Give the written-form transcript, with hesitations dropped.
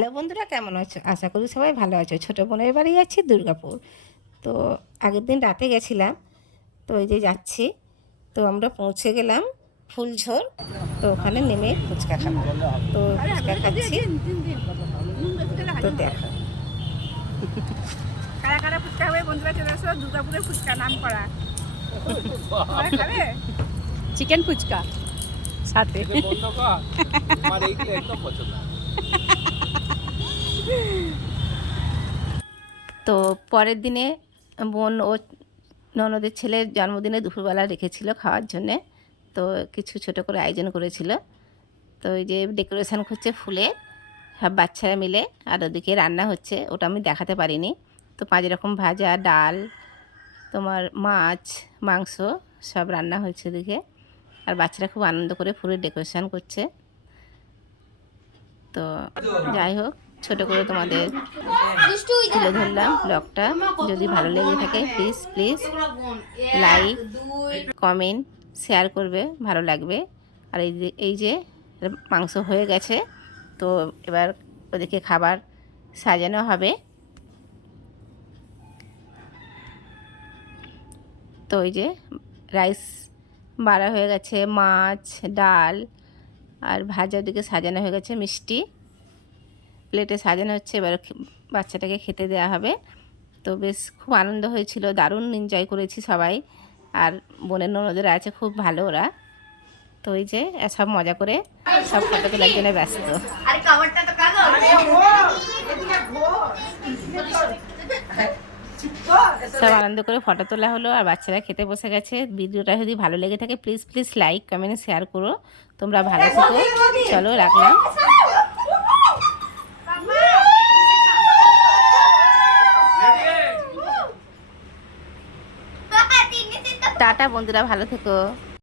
Hello বন্ধুরা, কেমন আছো? আশা করি সবাই ভালো আছো। ছোটো বোনের বাড়ি যাচ্ছি দুর্গাপুর। তো আগের দিন রাতে গেছিলাম, তো এই যে যাচ্ছি। তো আমরা পৌঁছে গেলাম ফুলঝোর। তো ওখানে নেমে ফুচকা খাবো। তো ফুচকা খাচ্ছি, তো দেখো। কারা কারা ফুচকা খাবে বন্ধুরা চলে এসো, দুর্গাপুরে ফুচকা নাম করা। খাবে চিকেন ফুচকা সাথে। তো পরের দিনে বোন ও ননদের ছেলের জন্মদিনে দুপুরবেলা রেখেছিল খাওয়ার জন্যে। তো কিছু ছোটো করে আয়োজন করেছিল। তো এই যে ডেকোরেশন করছে ফুলের, সব বাচ্চারা মিলে। আর ওদিকে রান্না হচ্ছে, ওটা আমি দেখাতে পারিনি। তো 5 রকম ভাজা, ডাল, তোমার মাছ, মাংস সব রান্না হয়েছে ওদিকে। আর বাচ্চারা খুব আনন্দ করে ফুলের ডেকোরেশন করছে। তো যাই হোক, ছোটো করে তোমাদের তুলে ধরলাম ব্লগটা। যদি ভালো লেগে থাকে প্লিজ লাইক, কমেন্ট, শেয়ার করবে, ভালো লাগবে। আর এই যে মাংস হয়ে গেছে, তো এবার ওদেরকে খাবার সাজানো হবে। তো এই যে রাইস বাড়া হয়ে গেছে, মাছ, ডাল আর ভাজা ওদিকে সাজানো হয়ে গেছে, মিষ্টি প্লেটে সাজানো হচ্ছে। এবার বাচ্চাটাকে খেতে দেওয়া হবে। তো বেশ খুব আনন্দ হয়েছিল, দারুণ এনজয় করেছি সবাই। আর বোনের ননদের আছে খুব ভালো ওরা। তো এই যে সব মজা করে সব ফটো তোলার জন্য ব্যস্ত। সব আনন্দ করে ফটো তোলা হলো আর বাচ্চারা খেতে বসে গেছে। ভিডিওটা যদি ভালো লেগে থাকে প্লিজ লাইক, কমেন্ট, শেয়ার করো। তোমরা ভালো থেকো। চলো রাখলাম। টাটা বন্ধুরা, ভালো থেকো।